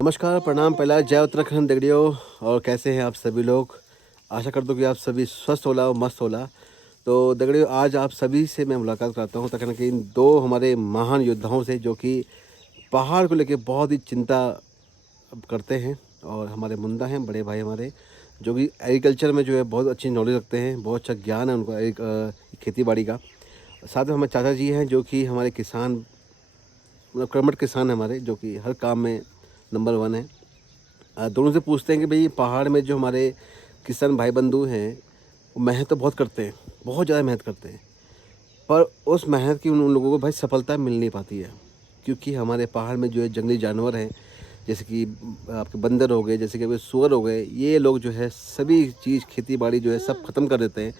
नमस्कार, प्रणाम, पहला जय उत्तराखंड दगड़ियों। और कैसे हैं आप सभी लोग? आशा करता हूँ कि आप सभी स्वस्थ होला और मस्त होला। तो दगड़ियों, आज आप सभी से मैं मुलाकात कराता हूँ उत्तराखंड के इन दो हमारे महान योद्धाओं से, जो कि पहाड़ को लेके बहुत ही चिंता करते हैं। और हमारे मुंडा हैं, बड़े भाई हमारे, जो कि एग्रीकल्चर में जो है बहुत अच्छी नॉलेज रखते हैं, बहुत अच्छा ज्ञान है उनको एक खेती बाड़ी का। साथ में हमारे चाचा जी हैं, जो कि हमारे किसान, मतलब कर्मठ किसान हैं हमारे, जो कि हर काम में नंबर 1 है। दोनों से पूछते हैं कि भाई पहाड़ में जो हमारे किसान भाई बंधु हैं, वो मेहनत तो बहुत करते हैं, बहुत ज़्यादा मेहनत करते हैं, पर उस मेहनत की उन लोगों को भाई सफलता मिल नहीं पाती है। क्योंकि हमारे पहाड़ में जो है जंगली जानवर हैं, जैसे कि आपके बंदर हो गए, जैसे कि सुअर हो गए, ये लोग जो है सभी चीज़ खेती बाड़ी जो है सब ख़त्म कर देते हैं,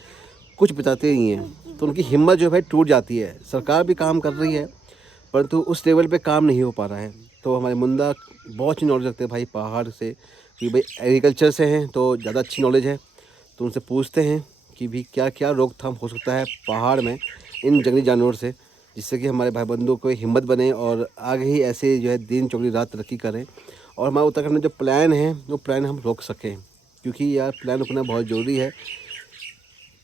कुछ बचाते नहीं हैं। तो उनकी हिम्मत जो है भाई टूट जाती है। सरकार भी काम कर रही है, परंतु उस लेवल पे काम नहीं हो पा रहा है। तो हमारे मुंडा बहुत अच्छी नॉलेज रखते हैं भाई पहाड़ से, कि भाई एग्रीकल्चर से हैं तो ज़्यादा अच्छी नॉलेज है। तो उनसे पूछते हैं कि भी क्या क्या रोकथाम हो सकता है पहाड़ में इन जंगली जानवर से, जिससे कि हमारे भाई बंधुओं को हिम्मत बने और आगे ही ऐसे जो है दिन चौगनी रात तरक्की करें, और हमारे उत्तराखंड में जो प्लान है वो प्लान हम रोक सकें। क्योंकि यार प्लान रुकना बहुत ज़रूरी है।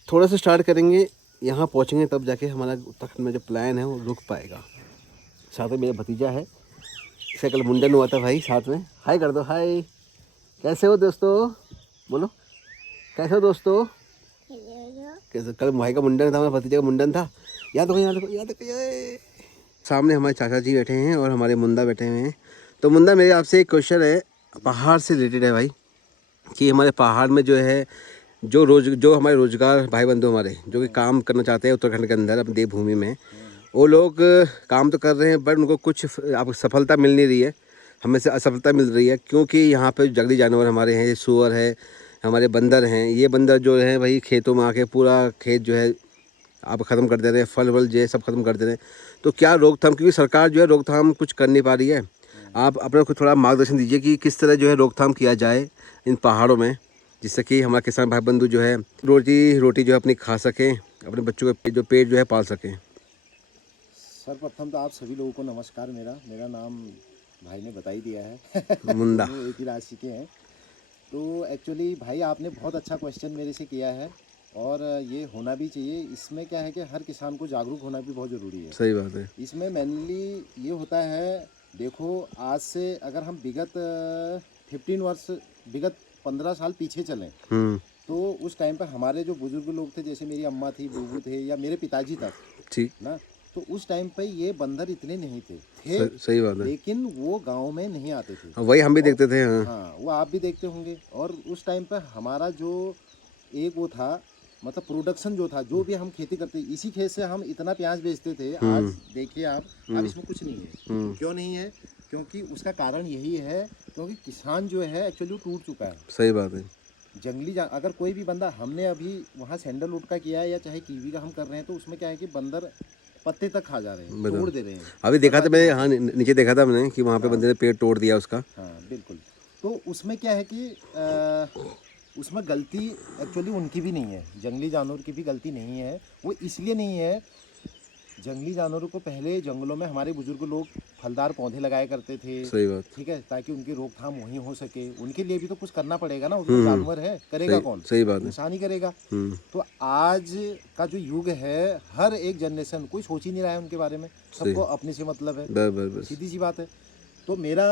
थोड़ा सा स्टार्ट करेंगे, यहाँ पहुँचेंगे तब जाके हमारा उत्तराखंड में जो प्लान है वो रुक पाएगा। साथ में मेरा भतीजा है, इसका कल मुंडन हुआ था भाई, साथ में हाय कर दो, हाय। कैसे हो दोस्तों? बोलो, कैसे हो दोस्तों? कैसे? कल भाई का मुंडन था, हमारे भतीजे का मुंडन था। याद हो, याद हो, याद हो, ये सामने हमारे चाचा जी बैठे हैं और हमारे मुंडा बैठे हुए हैं। तो मुंडा, मेरे आपसे एक क्वेश्चन है, पहाड़ से रिलेटेड है भाई, कि हमारे पहाड़ में जो है जो हमारे रोजगार भाई बंधु हमारे जो कि काम करना चाहते हैं उत्तराखंड के अंदर अपनी देवभूमि में, वो लोग काम तो कर रहे हैं, बट उनको कुछ आप सफलता मिल नहीं रही है, हमें से असफलता मिल रही है। क्योंकि यहाँ पे जंगली जानवर हमारे हैं, ये सुअर है, हमारे बंदर हैं। ये बंदर जो है भाई खेतों में आके पूरा खेत जो है आप ख़त्म कर दे रहे हैं, फल वल जो है सब ख़त्म कर दे रहे हैं। तो क्या रोकथाम, क्योंकि सरकार जो है रोकथाम कुछ कर नहीं पा रही है, आप अपना कुछ थोड़ा मार्गदर्शन दीजिए कि किस तरह जो है रोकथाम किया जाए इन पहाड़ों में, जिससे कि हमारा किसान भाई बंधु जो है रोजी रोटी जो है अपनी खा सकें, अपने बच्चों के जो पेट जो है पाल सकें। सर्वप्रथम तो आप सभी लोगों को नमस्कार। मेरा नाम भाई ने बता ही दिया है मुंडा। दोनों एक ही राशि के हैं। तो एक्चुअली भाई आपने बहुत अच्छा क्वेश्चन मेरे से किया है, और ये होना भी चाहिए। इसमें क्या है कि हर किसान को जागरूक होना भी बहुत ज़रूरी है। सही बात है। इसमें मेनली ये होता है, देखो आज से अगर हम विगत 15 साल पीछे चलें, तो उस टाइम पर हमारे जो बुजुर्ग लोग थे, जैसे मेरी अम्मा थी, बूबू थे, या मेरे पिताजी तक ठीक। ना, तो उस टाइम पे ये बंदर इतने नहीं थे सही बात है। लेकिन वो गांव में नहीं आते थे। वही हम भी और देखते थे। हाँ। हाँ, वो आप भी देखते होंगे। और उस टाइम पे हमारा जो एक वो था, मतलब प्रोडक्शन जो था, जो भी हम खेती करते, इसी खेत से हम इतना प्याज बेचते थे। आज देखिए आप, अब इसमें कुछ नहीं है। क्यों नहीं है? क्योंकि उसका कारण यही है, क्योंकि किसान जो है एक्चुअली टूट चुका है। सही बात है। अगर कोई भी बंदा, हमने अभी वहाँ सैंडलवुड का किया है या चाहे कीवी का हम कर रहे हैं, तो उसमें क्या है कि बंदर पत्ते तक खा जा रहे हैं, बताओ। तोड़ दे रहे हैं। अभी देखा था बर्बादी मैंने, बहुत हाँ है। नीचे देखा था मैंने कि वहाँ पे हाँ बंदे ने पेड़ तोड़ दिया उसका। हाँ, बिल्कुल। तो उसमें क्या है कि उसमें गलती एक्चुअली उनकी भी नहीं है, जंगली जानवर की भी गलती नहीं है। वो इसलिए नहीं है, जंगली जानवरों को पहले जंगलों में हमारे बुजुर्ग लोग फलदार पौधे लगाया करते थे, सही बात। ठीक है, ताकि उनकी रोकथाम वहीं हो सके। उनके लिए भी तो कुछ करना पड़ेगा ना, वो भी तो जानवर है, करेगा सही कौन? सही बात है। इंसान ही करेगा। तो आज का जो युग है, हर एक जनरेशन कोई सोच ही नहीं रहा है उनके बारे में, सही। सबको अपने से मतलब है, बस बस बस। सीधी सी बात है। तो मेरा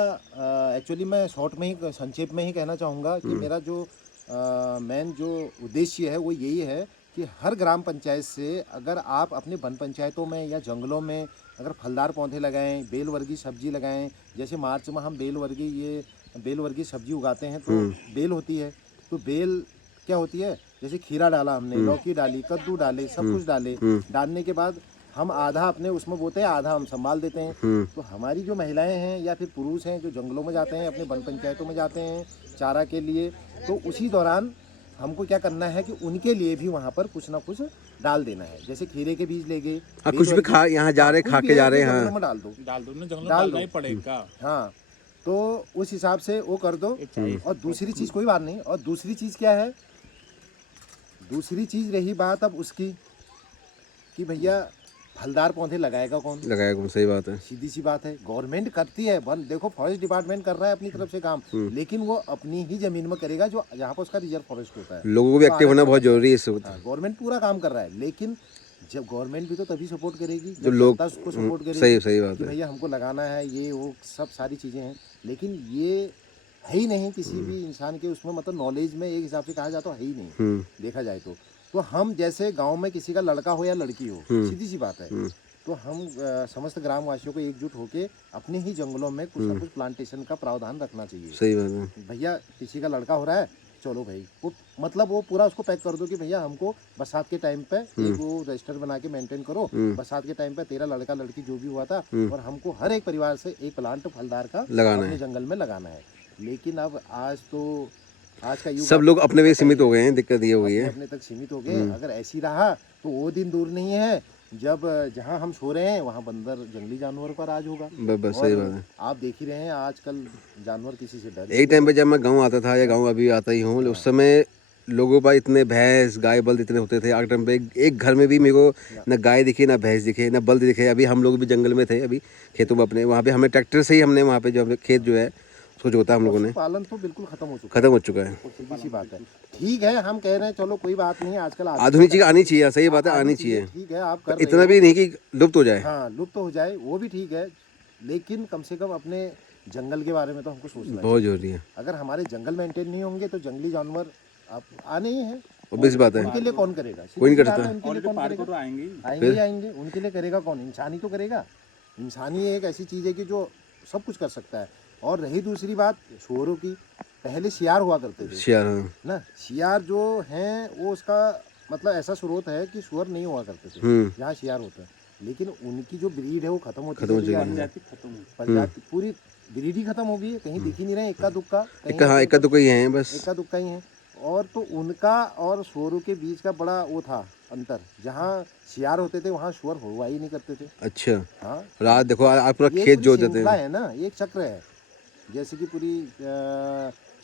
एक्चुअली मैं शॉर्ट में ही, संक्षेप में ही कहना चाहूँगा कि मेरा जो मेन जो उद्देश्य है वो यही है कि हर ग्राम पंचायत से अगर आप अपने वन पंचायतों में या जंगलों में अगर फलदार पौधे लगाएं, बेल वर्गीय सब्जी लगाएं, जैसे मार्च में हम बेल वर्गीय सब्जी उगाते हैं, तो बेल होती है, तो बेल क्या होती है, जैसे खीरा डाला हमने, लौकी डाली, कद्दू डाले, सब कुछ डाले, डालने के बाद हम आधा अपने उसमें बोते हैं, आधा हम संभाल देते हैं। तो हमारी जो महिलाएं हैं या फिर पुरुष हैं जो जंगलों में जाते हैं, अपने वन पंचायतों में जाते हैं चारा के लिए, तो उसी दौरान हमको क्या करना है कि उनके लिए भी वहाँ पर कुछ ना कुछ डाल देना है। जैसे खीरे के बीज ले गए, हाँ, कुछ भी खा, यहाँ जा रहे खा के जा रहे हैं। जंगलों हाँ। में डाल दो ना, जंगलों में डाल डालना दो ही पड़ेगा। हाँ, तो उस हिसाब से वो कर दो। और दूसरी चीज़, कोई बात नहीं, और दूसरी चीज़ क्या है, दूसरी चीज़ रही बात अब उसकी, कि भैया फलदार पौधे लगाएगा कौन? लगाया कौन, सही बात है। सीधी सी बात है, गवर्नमेंट करती है वन, देखो फॉरेस्ट डिपार्टमेंट कर रहा है अपनी तरफ से काम, लेकिन वो अपनी ही जमीन में करेगा जो जहाँ पर उसका रिजर्व फॉरेस्ट होता है। लोगों को भी एक्टिव होना बहुत जरूरी है इस वक्त। गवर्नमेंट पूरा काम कर रहा है, लेकिन जब गवर्नमेंट भी तो तभी सपोर्ट करेगी जो जब लोग जनता उसको सपोर्ट करेगी। सही बात कि है। भैया हमको लगाना है, ये वो सब सारी चीज़ें हैं, लेकिन ये है ही नहीं किसी भी इंसान के उसमें, मतलब नॉलेज में एक हिसाब से कहा जाए तो है ही नहीं देखा जाए तो हम जैसे गांव में किसी का लड़का हो या लड़की हो, सीधी सी बात है, तो हम समस्त ग्रामवासियों को एकजुट होकर अपने ही जंगलों में कुछ ना कुछ प्लांटेशन का प्रावधान रखना चाहिए। सही बात है। भैया किसी का लड़का हो रहा है, चलो भाई वो मतलब वो पूरा उसको पैक कर दो कि भैया हमको बरसात के टाइम पे एक वो रजिस्टर बना के मेंटेन करो, बरसात के टाइम पे तेरा लड़का लड़की जो भी हुआ था, और हमको हर एक परिवार से एक प्लांट फलदार का अपने जंगल में लगाना है। लेकिन अब आज का युग सब लोग अपने में सीमित हो गए हैं, दिक्कत ये हो गई है, अपने तक सीमित हो गए। अगर ऐसी रहा तो वो दिन दूर नहीं है जब जहाँ हम सो रहे हैं वहाँ बंदर जंगली जानवरों का राज होगा। बस सही बात है। आप देख ही रहे हैं आजकल जानवर किसी से डर। एक टाइम पे जब मैं गांव आता था या गांव अभी आता ही हूँ, उस समय लोगों पर इतने भैंस गाय बल्द इतने होते थे। आज टाइम पे एक घर में भी मेरे को ना गाय दिखे, ना भैंस दिखे, ना बल्द दिखे। अभी हम लोग भी जंगल में थे, अभी खेतों में अपने, वहाँ पे हमें ट्रैक्टर से ही हमने वहाँ पे जो खेत जो है उसको जोता हम लोगों ने। पालन तो बिल्कुल खत्म हो चुका है। सीधी सी बात है। ठीक है, हम कह रहे हैं चलो कोई बात नहीं, आजकल आधुनिक चीज आनी चाहिए, सही बात है, आनी चाहिए। ठीक है, आप कर इतना भी नहीं कि लुप्त हो जाए। हाँ, लुप्त हो जाए वो भी ठीक है, लेकिन कम से कम अपने जंगल के बारे में तो हमको सोचना बहुत जरूरी है। अगर हमारे जंगल मेंटेन नहीं होंगे तो जंगली जानवर आप आने ही हैं। ऑब्वियस बात है, उनके लिए कौन करेगा? कोई नहीं करता। उनके लिए कौन करेगा? आएंगे उनके लिए करेगा कौन? इंसान ही तो करेगा। इंसानी एक ऐसी चीज़ है कि जो सब कुछ कर सकता है। और रही दूसरी बात शुअरों की, पहले शियार हुआ करते थे। शियार ना, शियार जो हैं वो उसका मतलब ऐसा स्रोत है कि शुअर नहीं हुआ करते थे जहाँ शियार होता है, लेकिन उनकी जो ब्रीड है वो खत्म हो चुकी है। प्रजाति पूरी ब्रीड ही खत्म हो गई है, कहीं दिख ही नहीं रहे, इक्का दुक्का ही है, बस इक्का दुक्का ही है। और तो उनका और शुअरों के बीच का बड़ा वो था अंतर, जहाँ शियार होते थे वहाँ शुअर हुआ ही नहीं करते थे। अच्छा, हाँ, रात देखो आप पूरा खेत जोत देते हैं है ना, एक चक्र है। जैसे कि पूरी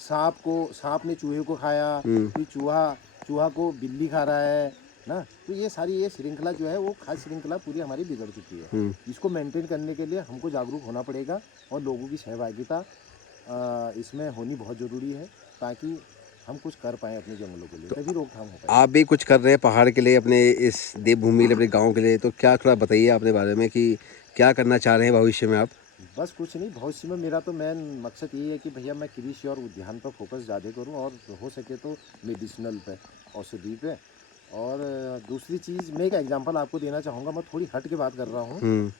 सांप ने चूहे को खाया, फिर चूहा को बिल्ली खा रहा है ना, तो ये सारी श्रृंखला जो है वो खास श्रृंखला पूरी हमारी बिगड़ चुकी है। इसको मेंटेन करने के लिए हमको जागरूक होना पड़ेगा और लोगों की सहभागिता इसमें होनी बहुत ज़रूरी है, ताकि हम कुछ कर पाएँ अपने जंगलों के लिए, तभी रोकथाम हो पाए। आप भी कुछ कर रहे हैं पहाड़ के लिए, अपने इस देवभूमि के लिए, अपने गाँव के लिए, तो क्या थोड़ा बताइए अपने बारे में कि क्या करना चाह रहे हैं भविष्य में आप? बस कुछ नहीं, भविष्य में मेरा तो मेन मकसद यही है कि भैया मैं कृषि और उद्यान पर फोकस ज़्यादा करूं, और हो सके तो मेडिसिनल पे, औषधि पे। और दूसरी चीज़, मैं एक एग्जांपल आपको देना चाहूँगा, मैं थोड़ी हट के बात कर रहा हूँ।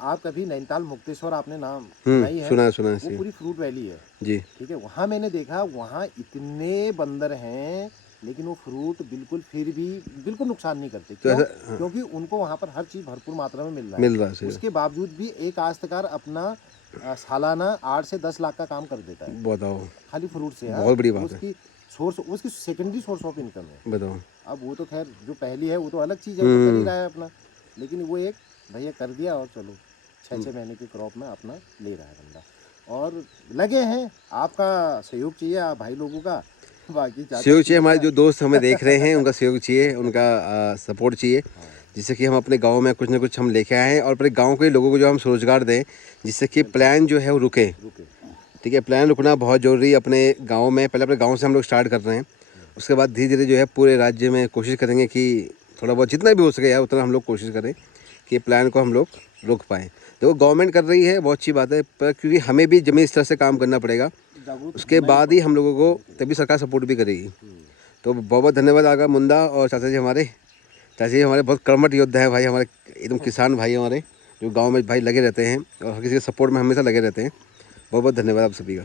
आप कभी नैनीताल मुक्तेश्वर आपने नाम सुनाई है? सुना है। वो पूरी फ्रूट वैली है जी, ठीक है। वहाँ मैंने देखा, वहाँ इतने बंदर हैं, लेकिन वो फ्रूट बिल्कुल फिर भी बिल्कुल नुकसान नहीं करते। क्यों? क्योंकि उनको वहाँ पर हर चीज़ भरपूर मात्रा में मिल रहा है। उसके बावजूद भी एक काश्तकार अपना सालाना 8 से 10 लाख का काम कर देता है। बताओ, खाली फ्रूट से। बहुत बड़ी बात है। उसकी सेकेंडरी सोर्स ऑफ इनकम है। बताओ, अब वो तो खैर जो पहली है वो तो अलग चीज़ है, वो कर ही रहा है अपना, लेकिन वो एक भैया कर दिया और चलो 6-6 महीने की क्रॉप में अपना ले रहा है बंदा, और लगे हैं। आपका सहयोग चाहिए, आप भाई लोगों का, बाकी सहयोग चाहिए। हमारे जो दोस्त हमें देख रहे हैं उनका सहयोग चाहिए, उनका सपोर्ट चाहिए, जिससे कि हम अपने गांव में कुछ ना कुछ हम लेके आए हैं और अपने गांव के लोगों को जो हम रोजगार दें, जिससे कि प्लान जो है वो रुके। ठीक है, प्लान रुकना बहुत ज़रूरी है अपने गांव में। पहले अपने गांव से हम लोग स्टार्ट कर रहे हैं, उसके बाद धीरे धीरे जो है पूरे राज्य में कोशिश करेंगे कि थोड़ा बहुत जितना भी हो सके यार उतना हम लोग कोशिश करें कि प्लान को हम लोग रोक पाएँ। देखो गवर्नमेंट कर रही है, बहुत अच्छी बात है, पर क्योंकि हमें भी जमीन इस तरह से काम करना पड़ेगा, उसके बाद ही हम लोगों को तभी सरकार सपोर्ट भी करेगी। तो बहुत बहुत धन्यवाद आगा मुंडा और चाचा जी हमारे बहुत कर्मठ योद्धा हैं भाई, हमारे एकदम किसान भाई हमारे, जो गांव में भाई लगे रहते हैं और किसी के सपोर्ट में हमेशा लगे रहते हैं। बहुत बहुत धन्यवाद आप सभी का।